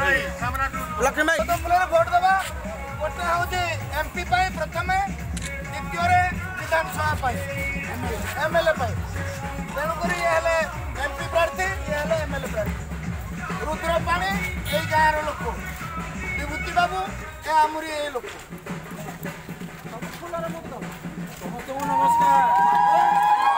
लक्ष्मी भाई भोट देवा गोटे हूँ एमपी प्रथम द्वितीय विधानसभा एमएलए तेणुक एमपी प्रार्थी ये एमएलए प्रार्थी रुद्रपाणी ये गाँव लोक विभूति बाबू ये आमरी ये लोक समस्त नमस्कार।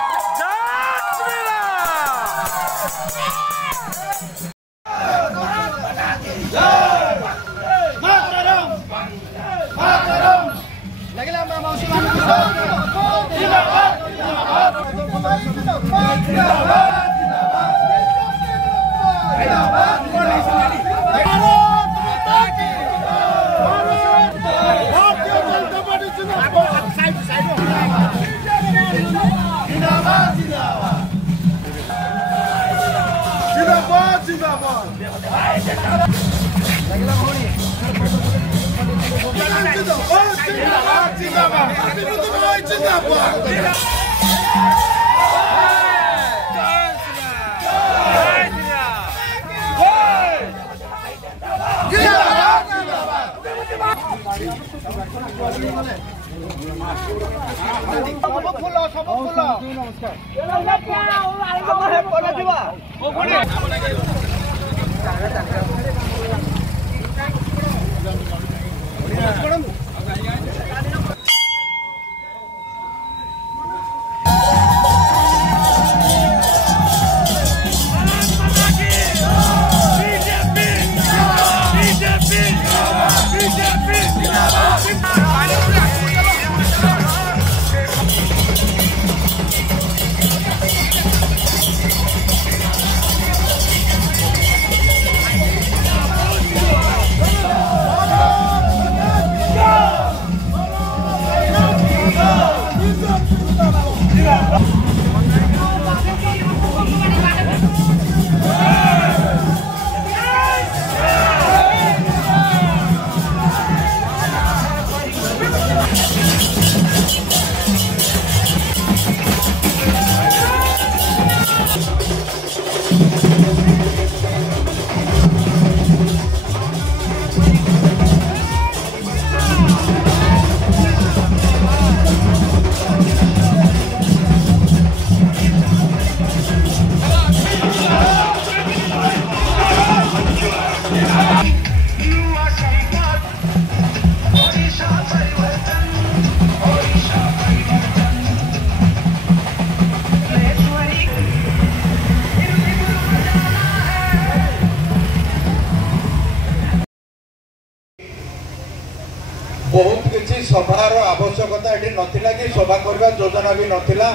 बहुत किसी सभार आवश्यकता ये नाला कि सभा करने योजना भी नाला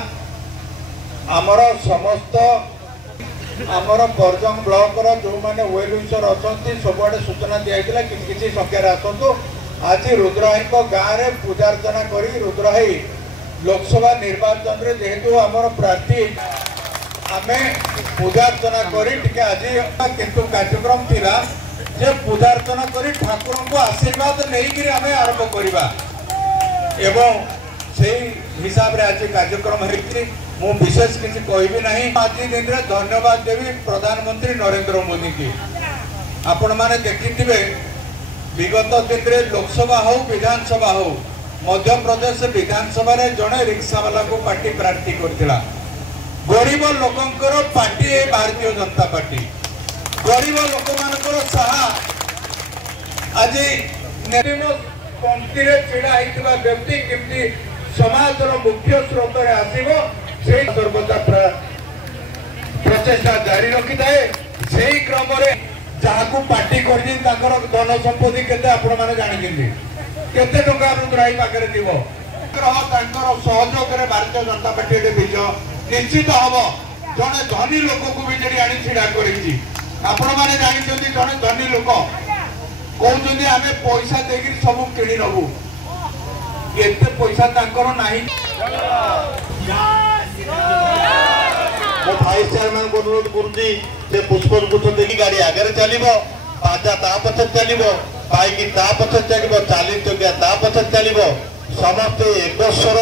आमर समस्त आमर परजंग ब्लॉक जो मैंने वेल विशर अच्छा सबुआड़े सूचना दिखाई कि संख्यार आसतु आज रुद्राही गाँव में पूजार्चना कर रुद्राही लोकसभा निर्वाचन में जेहेतु आमर प्रार्थी आम पूजार्चना कर आज किंतु कार्यक्रम थिला जे पूजार्चना कर ठाकुर को आशीर्वाद नहीं आम आरंभ करवा एवं से हिसाब रे आज कार्यक्रम मु विशेष किसी कहबी ना आज दिन में धन्यवाद देवी प्रधानमंत्री नरेंद्र मोदी की आपण मैंने देखिथे विगत दिन में लोकसभा हो विधानसभा हो मध्य प्रदेश विधानसभा जड़े रिक्शावाला को पार्टी प्रार्थी करथिला गरीब लोकंकर जनता पार्टी गरीब लोक मानकर साहा आज पंक्ति ढड़ा होता व्यक्ति केमती समाज मुख्य स्रोत आसव से सर्वदा प्रचेषा जारी रखी थाए से क्रम जहाँ पार्टी कर धन संपत्ति केते आपण माने जानिछन्ती केते टंका रुद्राई पाखरे थिबो सहयोग भारतीय जनता पार्टी विजय निश्चित हम जड़े धनी लोक को भी आनी छिड़ा करी आपण माने जानिछन्ती जड़े धनी लोक कहते आम पैसा देकर सब किणी नबू एत पैसा तांकर नाही भाइस चेयरमैन को अनुरोध करुँगी से पुष्पगुच्छ देखी गाड़ी आगे चलो बाजा ता पछे चलो बाइक ता पछे चलो 40 चकिया ता पछे चलो समस्ते एक स्वर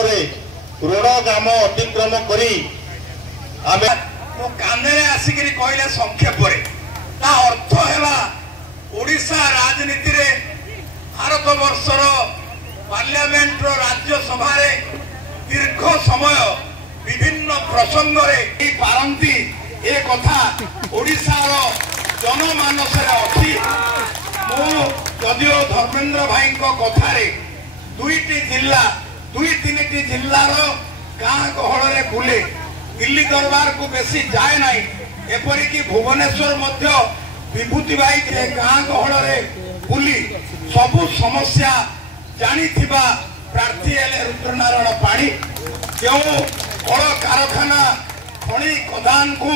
ऋण ग्राम अतिक्रम करी आमे मो काने आसिक कहले संक्षेप अर्थ है ओडिशा राजनीति रे भारत वर्षर पार्लियामेंट राज्यसभा दीर्घ समय विभिन्न प्रसंग रे पारंती ए कथा ओडिशार जनमानस अच्छी जदिओ धर्मेंद्र भाई कथार दुईटी जिला दुई तीन जिलार गाँ गहल बुले दिल्ली दरबार को बेसी जाए ना एपरिक भुवनेश्वर मध्य विभूति भाई गाँ गहल बुली सबु समस्या जानी प्रार्थी हेले रुद्रनारायण पाणी जो कल कारखाना खनि खदान को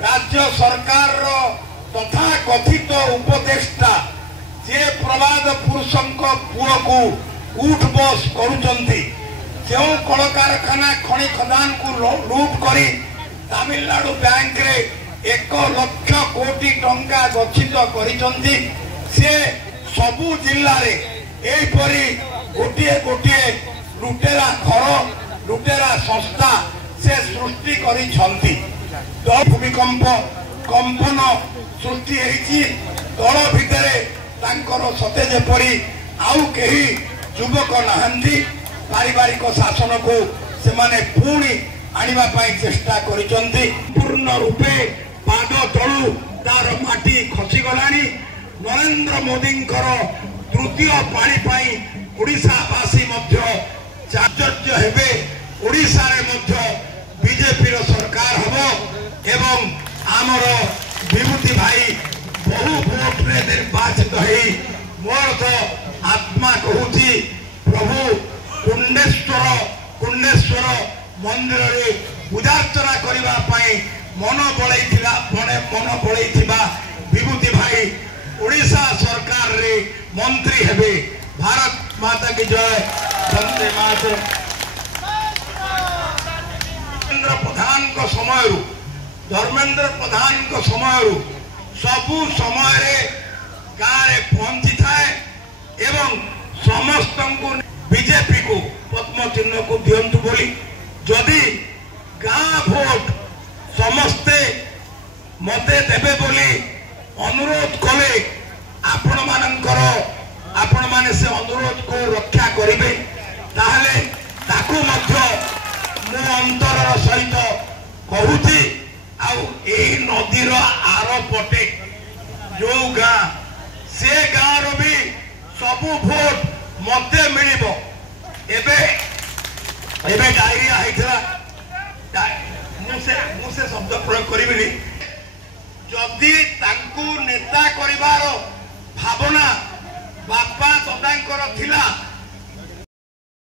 राज्य सरकार तथा कथित उपदेष्टा जे प्रवाद पुरुषों पुओ को उठ बस करुचंती जो कल कारखाना खनि खदान को लूट करी तमिलनाडु बैंक रे 1 लाख कोटी टंका गच्छित करिचंती से सबु जिल्ला रे एपरी गोटे गोटे लुटेरा घर लुटेरा संस्था से सृष्टि करिछंती भूमिकंप कंपन सृष्टि हेछि दल भितरे तांकर सते जेपरी आउ केही युवक नाहंती पारिवारिक शासन को सेमाने पुणी आनिबा पाई चेष्टा करिछंती पूर्ण रूपे पाद तळु तार माटी खसी गलानी नरेंद्र मोदींकर तृतीय पाणी पाई ओडिशावासी मध्य चाचर्य हेबे ओडिशा रे मध्य बीजेपी रो सरकार हबो एवं आमर विभूति भाई बहु वोट रे निर्वाचित होई मोर तो आत्मा कहूची प्रभु कुंडेश्वर मंदिर रे पूजार्चना करबा पाई मन बळैथिबा विभूति भाई ओडिशा सरकार रे मंत्री हेबे भारत माता की जय वंदे मातरम धर्मेंद्र प्रधान को समय सबु समय गाँव पहुंची थाए एवं समस्त को बीजेपी को पद्म चिन्ह को दिंतु बोली जदि गाँ भोट समस्ते मते देवे बोली अनुरोध कले आपण माने से अनुरोध को रक्षा करिवे ताहले ताकू मध्य मो अंतर सहित कहूची आउ ए नदीर आर पटे जो गाँ से गाँव रो भी सबु भोट मते मिलिबो एबे डायरिया हेतला मुसे शब्द प्रयोग करिबिनी जदि तांकू नेता करिवार भावना बापा दादांकर थिला